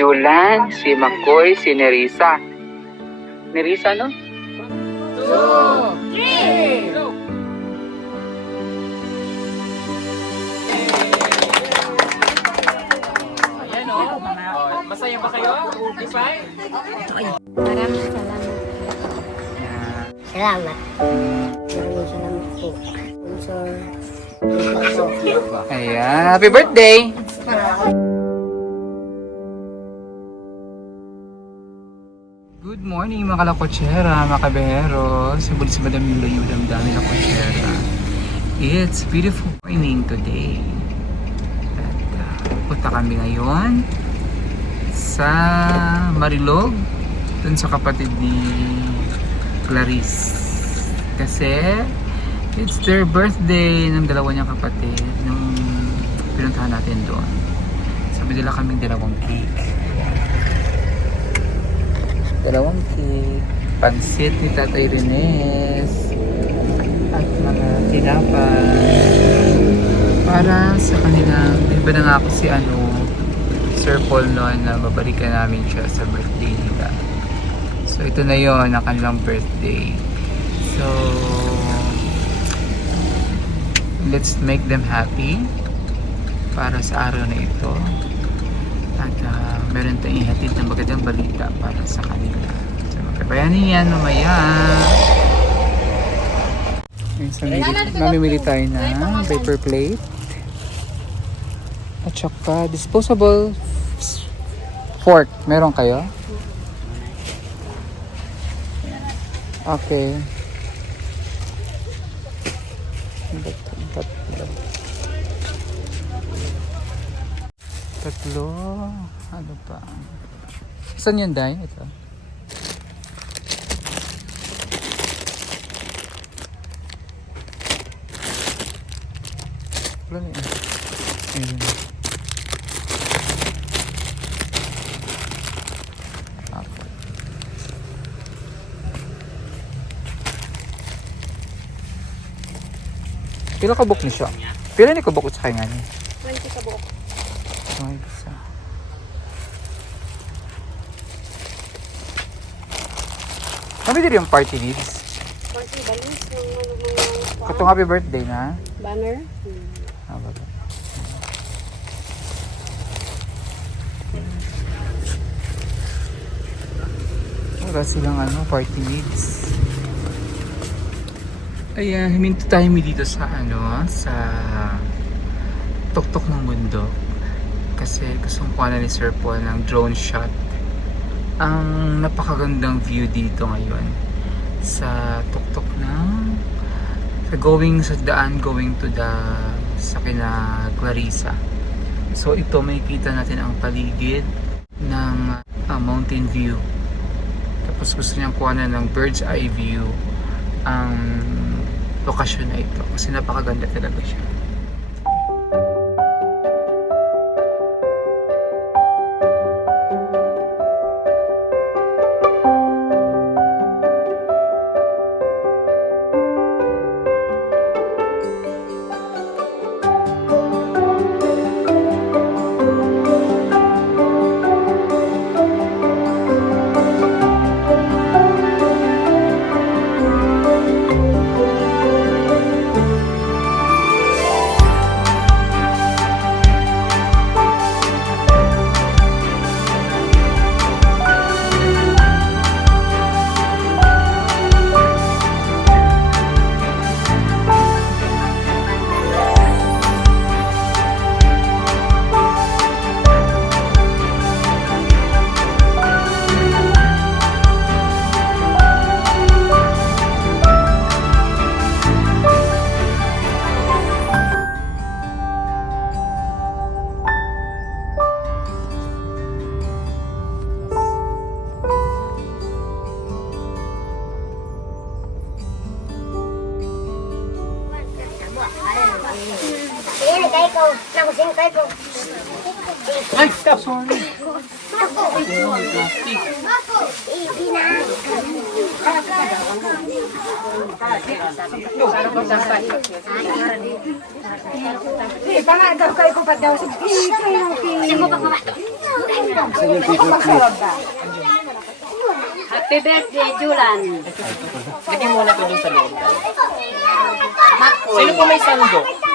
Julan. Si Makoy, si Nerissa. Nerissa, no? Ayan o. Oh, masaya ba kayo? Maraming salamat. Salamat. Maraming salamat po. Sponsor. Ayan, happy birthday! Morning mga kalakotsera, mga kabehero. Sabuli si Madam Milo yung damdami na kotsera. It's beautiful morning today. At uh, punta kami ngayon sa Marilog, dun sa kapatid ni Clarice. Kasi it's their birthday ng dalawa niyang kapatid nung pinuntahan natin doon. Sabi nila kaming dalawang cake. Dalawang cake, pansit ni Tatay Rines, at mga tinapay. Para sa kanilang, di ba na ako si ano, Sir Paul noon na babalikan namin siya sa birthday nila. So ito na yon ang kanilang birthday. So let's make them happy para sa araw na ito. At ah, meron tayong ihatid ng magandang balita para sa kanila. So magkabayani yan mamaya. Ayun, so, mamimili tayo na paper plate. At saka disposable fork. Meron kayo? Okay. Tatlo. Tatlo. Ano pa? Saan yun, Day? Ito. Wala na yun. Pila ka book ni siya? Pila ni ka book sa kanya ni? 20 ka buok. Ay, isa. Ano din yung party needs? Konti balis ng ano mga Katong happy birthday na. banner. Hmm. Ah, ba ba? Wala silang ano, party needs. Ay, uh, huminto tayo dito sa ano, sa tuktok ng mundo. Kasi gusto ko na ni Sir Paul ng drone shot. Ang napakagandang view dito ngayon sa tuktok ng sa going sa daan going to the sa kina Clarissa. So ito may kita natin ang paligid ng ah, mountain view. Tapos gusto niyang kuha na ng bird's eye view ang lokasyon na ito kasi napakaganda talaga siya. Nakusing kay ko. Ay, sorry. Ako. Ako. Ibi na. Happy birthday, Julan. Lagyan muna ito dun sa loob. Sino po may sandok?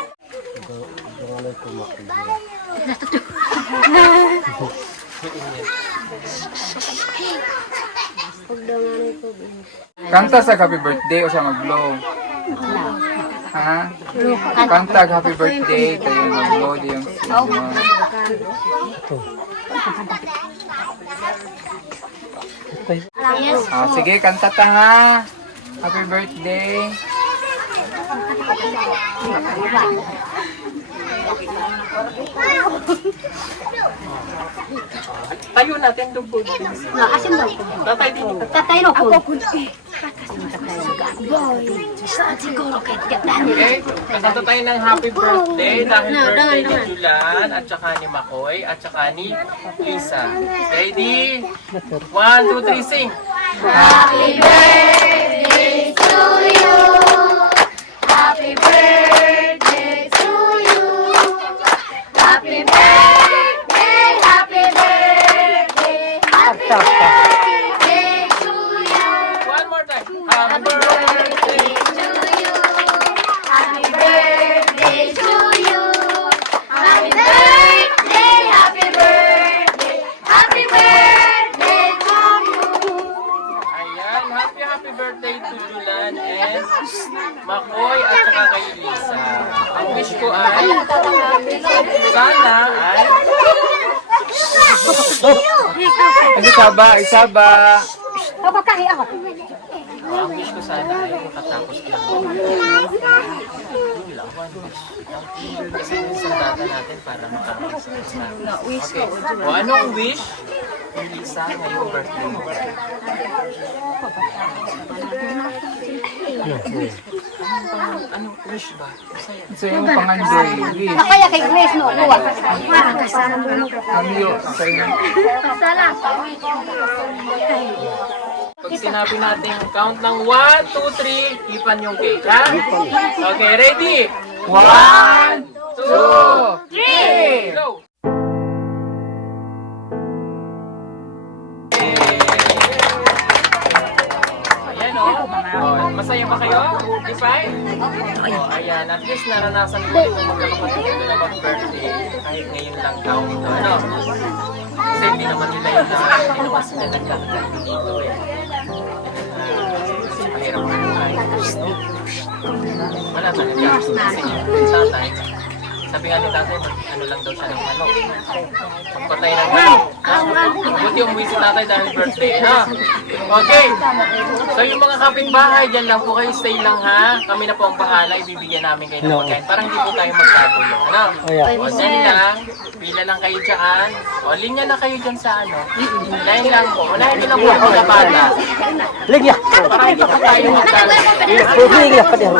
Kanta sa happy birthday o sa mag-blow? Ha? Kanta happy birthday, tayo mag-blow di yung Ah, sige, kanta ta ha. Happy birthday. Tayo natin dugod. Na, asin daw ko. Tatay din. Tatay no ko. Okay? Kasanta tayo ng happy birthday dahil birthday ni Julan at saka ni Makoy at saka ni Lisa. Ready? One, two, three, sing! One Isa ba? Isa ba? ang wish ko sana ay makatapos ko lang. Yun lang, one wish. Kasi yung sandata natin para makakasakit na. Okay. O anong wish Lisa ngayong birthday mo? Anong wish ba? Masaya. Sa iyong pangandoy. Wish. Kaya kay Grace no, luwa. Ang iyo. Sa iyong. Pag sinabi natin count ng 1, 2, 3, ipan yung cake, ha? Okay, ready? 1, 2, 3, go! Masaya ba kayo? Di fine? Oh, ayan. At least naranasan ko magkakapatid ko na mag-birthday kahit ngayon lang taon ito. Ano? Kasi hindi naman nila yung na, hindi naman sila nagkakagano dito eh. Mahirap na buhay. Wala talaga. Kasi yung tatay, sabi nga ni tatay, mag- ano lang daw siya ng manok. Magpatay ng manok. Buti umuwi si tatay dahil birthday, ha? Okay. So yung mga kapitbahay, dyan lang po kayo, stay lang ha. Kami na po ang bahala, ibibigyan namin kayo ng pagkain. Parang hindi po tayo magkagulo, ano? O dyan lang, pila lang kayo dyan. O linya na kayo dyan sa ano. Line lang po. Unahin nyo lang po ang mga bata. Ligya. Parang hindi po tayo magkagulo. Ligya pa dito.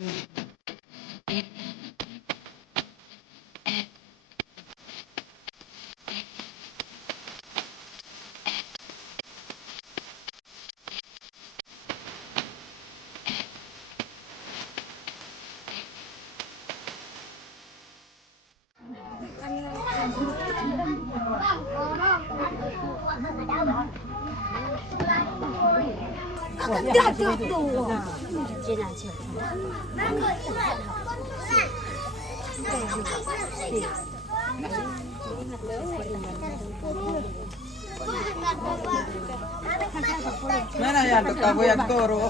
Mm. Mana yan, tagkaguyag ko, ro.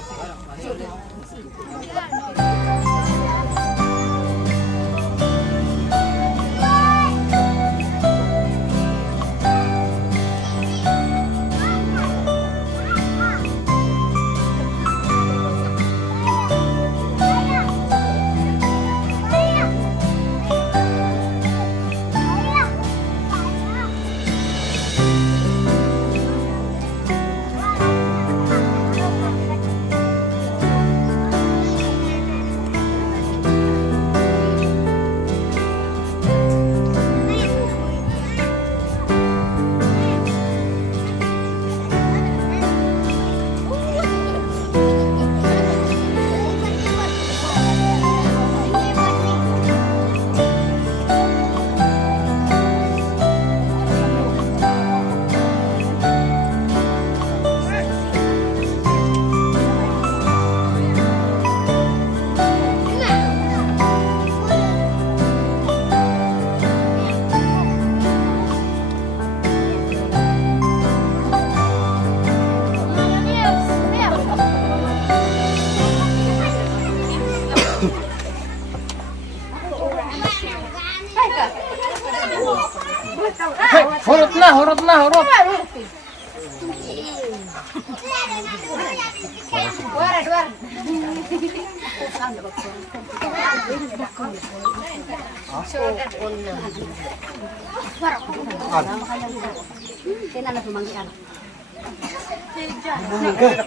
Sino na?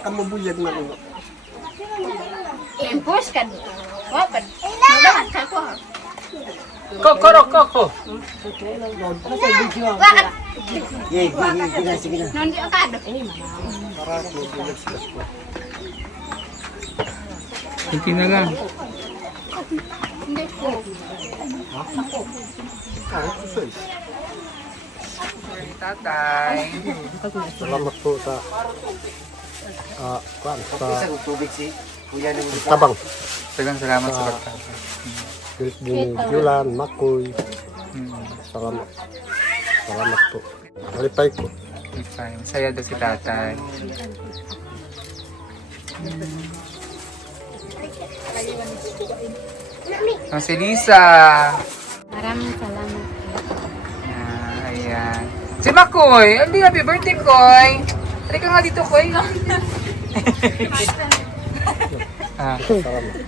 Kamabuyag na ko. Impos ka. Wapan. Kokoro, koko. Ye, sige na, sige na. Nondi akado. Kunti na lang. Tatay. Salamat po sa ah, kwan, sa tabang. Dagang salamat sa pagtatay. Din Julan, Makoy. Hmm. Salamat. Salamat po. Alipay ko. Okay, masaya daw si tatay. Oh, si Lisa. Maraming salamat. Ah, ayan. Si Makoy. Hindi, happy birthday, Koy. Halika nga dito, Koy. ah,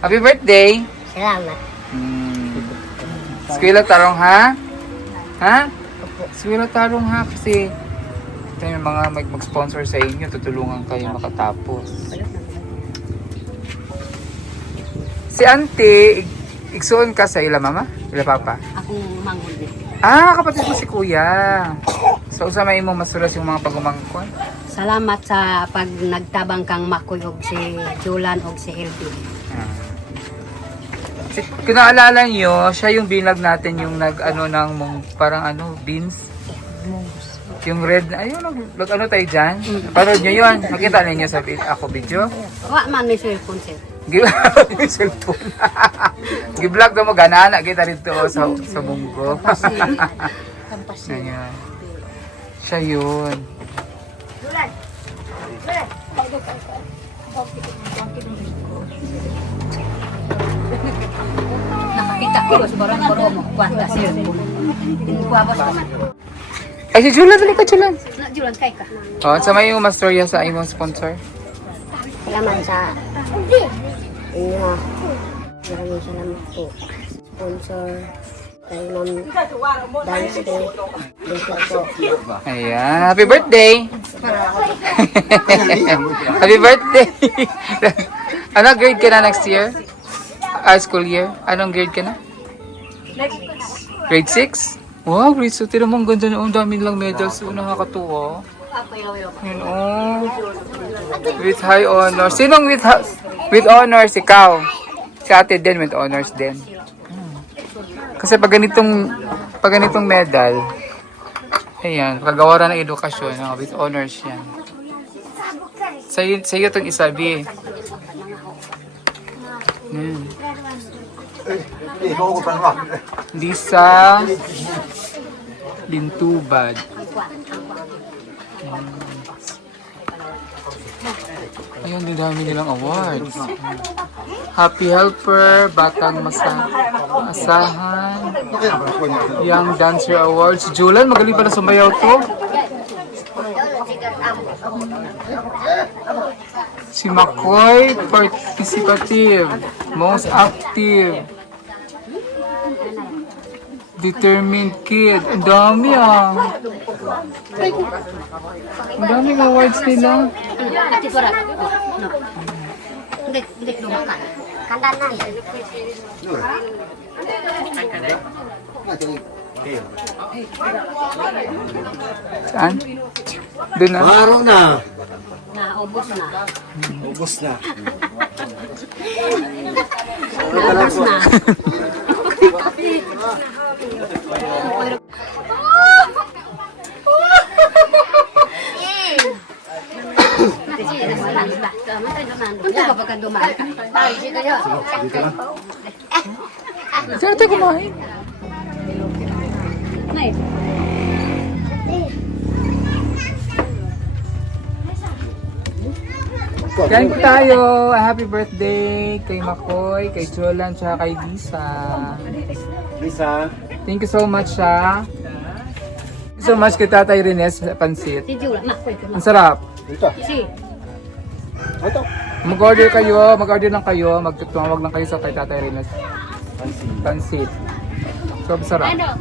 happy birthday. Salamat. Hmm. Skwila tarong, ha? Ha? Skwila tarong, ha? Kasi ito yung mga mag- mag-sponsor sa inyo, tutulungan kayo makatapos. Si Auntie, igsuon ka sa ila mama? Ila papa? Akong manghod din. Ah, kapatid mo si kuya. So, sa may mo masulas yung mga pagumangkon? Salamat sa pag nagtabang kang Makoy og si Julan og si Elby. Si, kung naalala nyo, siya yung binag natin yung nag, ano, ng mong, parang ano, beans. Yung red, na- ayun, nag, nag ano tayo dyan? Panood nyo yun? Nakita ninyo sa ako video? Wa man ni cellphone sir. Give yung cellphone. Gi-vlog na mo, ganana, kita rito oh, sa, sa munggo. Ayun. Siya yun. Nakakita ko sa barang ko mo kwanta cellphone. Inkuwabas ko. Ay, si Julan, balik ka, Julan. Na Julan kay ka. Oh, sa may yung mastorya sa imong sponsor. Salamat sa inyo. Maraming salamat po. Sponsor kay Ma'am Dance Day. Thank you po. Ayan, happy birthday! happy birthday! Anong grade ka na next year? Ah, school year? Anong grade ka na? Grade 6? Wow, grade 6. Tira mo, ang ganda na. Ang dami lang medals. Oh, nakakatuwa. Yun, oh. With high honors. Sinong with, with honors? Ikaw. Si ate din with honors din. Kasi pag ganitong, pag ganitong medal, Ayan, kagawaran ng edukasyon, no? with honors yan. Sa'yo, sa'yo itong isabi. Hmm. Lisa Lintubad. Ayun, din dami nilang awards. Happy Helper, Batang Masa Asahan, Young Dancer Awards. Julan, magaling pala sumayaw to. Si McCoy, participative, most active, determined kid. Ang dami ah. Ang daming awards nila. Ati pura. No. Hindi, hindi lumakan. Kanda na. Saan? Doon na. Maro na. Naubos na. Ubus na. Naubos na. Punta ka pagka dumaan ka. Saan tayo kumain? Nay, Kain tayo. Happy birthday kay Makoy, kay Jolan, tsaka kay Lisa. Lisa. Thank you so much, ha. Thank you so much kay Tatay Rines sa pansit. Ang sarap. Dito. Si, Ito. Mag-order kayo, mag-order lang kayo, magtumawag lang kayo sa kay Tatay Rines. Pansit. So, sarap. Ano?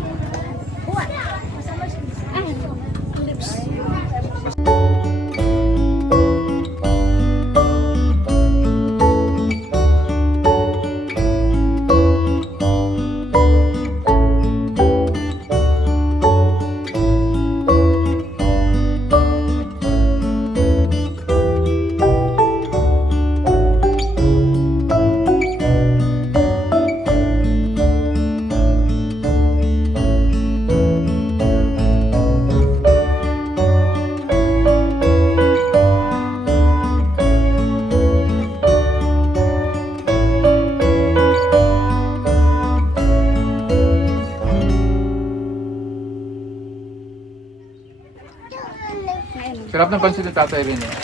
Sarap ng pansit ng Tatay Rines.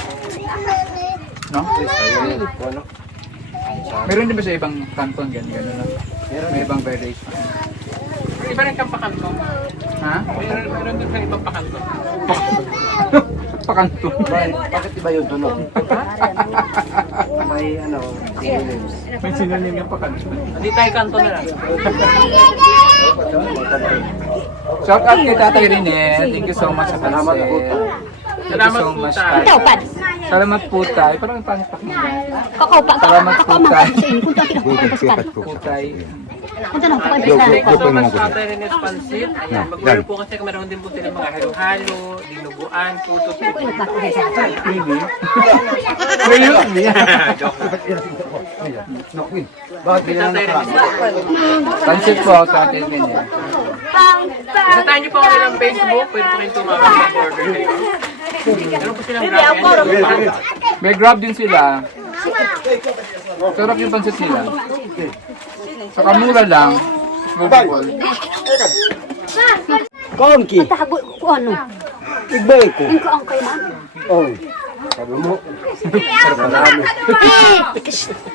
No? Meron din ba sa ibang kanton ganyan gano'n? No? May ibang variation. Iba rin kang pakanto. Ha? Meron, meron din sa ibang pakanto. Pakanton. Bakit iba yung tunog? May ano, May sinonym yung pakanton. Hindi tayo kanto na lang. Shout out kay Tatay Rene. Thank you so much sa pansit. Thank you Salamat so po much. tayo. Tay. Salamat po tayo. Parang ang pangit pakinggan. kakao pa. Salamat po tayo. Punta kita po kayo Po tayo. Punta na po kayo Thank you so much mo Tatay Renes Pansit. Mag-order po kasi meron din po sila mga halo-halo, dinuguan, puto, puto. Really? Bakit Tatay Renes. Pansit po, Tatay Rene. Bisitahin niyo po kami ng Facebook. Pwede po kayong tumawag. Meron po silang grab. May grab din sila. Sarap yung pansit nila. Saka mura lang. Kongki. Tahabo ko ano? Igbay ko. Ang kaang kayo man. Oh. Sabi mo.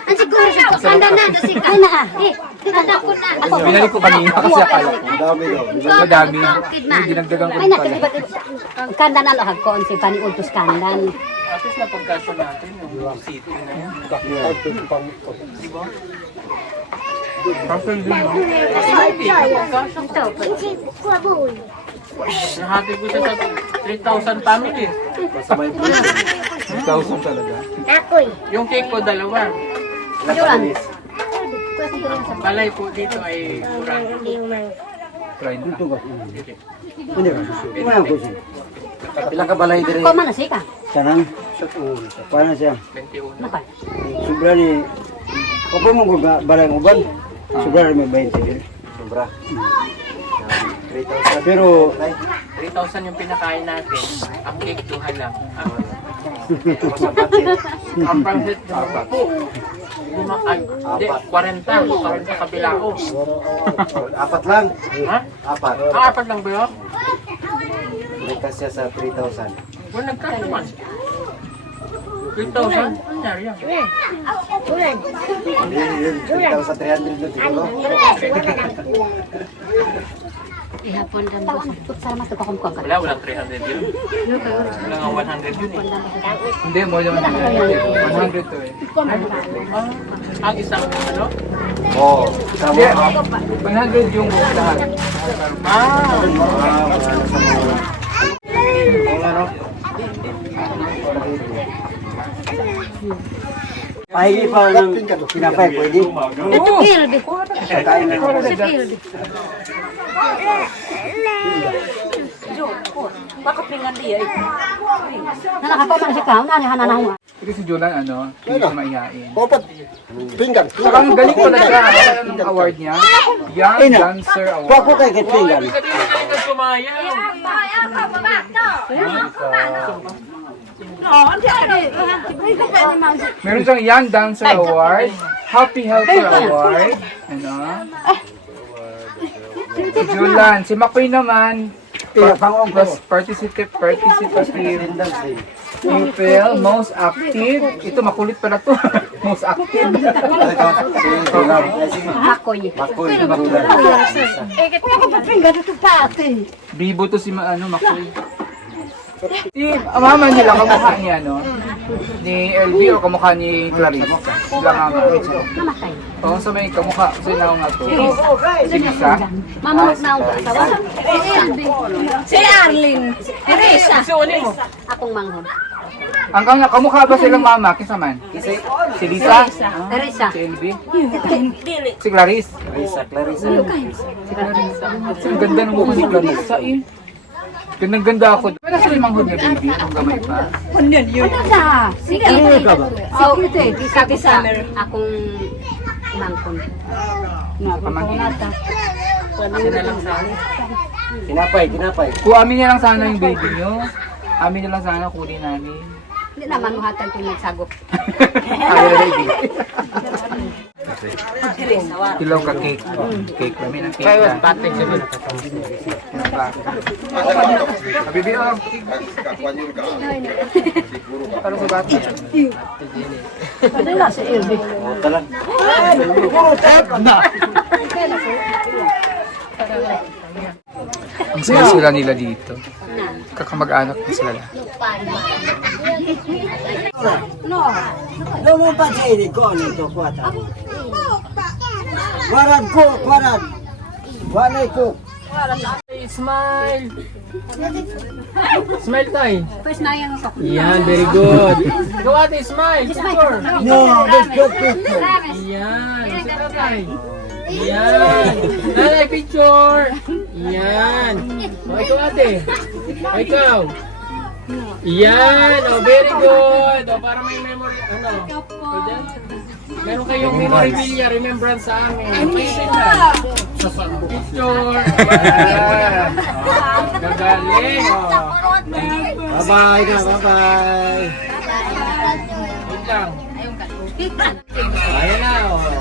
Ang siguro sa kanda na. Ay na. Eh, kanda ko na. Ako. Binalik ko kanina kasi akala ko. Ang dami daw. Madami. Hindi dinagdagan ko Ay na, pala. ang kanda na lahag ko ang si Pani Ultus Kandan. At least na pagkasya natin yung city na yan. Parcel din, no? Hindi. Mo. Nahati ko siya sa 3,000 family. 1,000 talaga. Yung cake ko dalawa. Julan. Balay po dito ay kurang. Try na. Hindi ka. Wala ko siya. Pila ka balay dire. Ko man na sika. Kanang. Paano siya? 21. Nakay. Sobra ni. Kapo mo ko ba- balay mo ban? Sobra ni may 20 din. Sobra. Pero 3,000 yung pinakain natin. Ang cake 2 lang. Ang Ang pansit na po. Lima, ay, hindi, 40. 40 kabila ko. Apat lang. Ha? Apat. Ah, apat lang ba yun? May kasya sa 3,000. Well, nagkano man. 3,000? Ano nangyari yan? Yun, yun. 3,300 na siguro. Ihapon dan mo. Sama sa pakumkuha ka. Wala, walang 300 yun. Wala nga 100 yun eh. Hindi, more than 100. 100 to eh. Ah, ang isang ano? Oo. Sama Hindi, 100 yung lahat. Ah! Ah, wala na. Ang ano? Pahingi pa ng pinapay, pwede? Ito kilbi. Kakain na. Si kilbi. Nakakapaman si Kao, nani hananawa. Kasi si Julan, ano, hindi siya maihain. Opat. Pinggan. Saka ang galing pala siya. Anong award niya? Young Dancer Award. Kuha ko kay Kit Pinggan. Kasi hindi ka sumayaw. Meron siyang Young Dancer Award, Happy Helper Award, ano? Si Julan, si Makoy naman, Kaya ko. plus participative, participative pupil, most active. Ito, makulit pala to. most active. Makoy. Makoy. Bibo to si ma- ano, Makoy. Si ah, mama nila, kamukha niya, no? Ni LB o kamukha ni Clarice? Sila mama. Namatay. Oo, sa may kamukha. Sila nga to. Si Lisa. Mamamot na ako sa asawa. Si Arlene. Suunin mo. Akong manghod. Ang kang kamukha ba silang mama? Kisa man? Si Lisa? Ah, Teresa. Si LB? Si Clarice? Clarissa, Clarissa. Si Clarissa. Ang ganda ng mukha ni Clarissa eh. Gandang ganda ako. Pero sa limang hod na baby, gamay pa. Sa. Si Kite. Si Kite. Kisa kisa. Akong mangkon. Pamangkin. Tinapay, tinapay. Kung amin niya lang sana yung baby nyo, amin niya lang sana kunin namin. Hindi naman muhatan kung nagsagop. Ayaw na baby. Tilaw ka cake. Cake kami ng cake na. Pating sabi. Habibi oh. Ano sa bata? Ano na si Irby? Tala. Ang saya sila nila dito. Kakamag-anak na sila. Ano mo pa sa ini ko nito kwata? Warad ko, warad. Walay ko. Smile! Smile tayo. First na yung ako. Yan, very good. Go ate, smile. Picture. No, let's go picture. Yan. Si tatay. Yan. Nanay, picture. Yan. O, ikaw ate. O, ikaw. Yan. O, very good. O, para may memory. Ano? O, dyan. Meron kayong memorabilia, remembrance sa amin. Picture. Yan. O, Gagaling. O. Bye-bye na, bye-bye. Wait lang. Ayan na. O.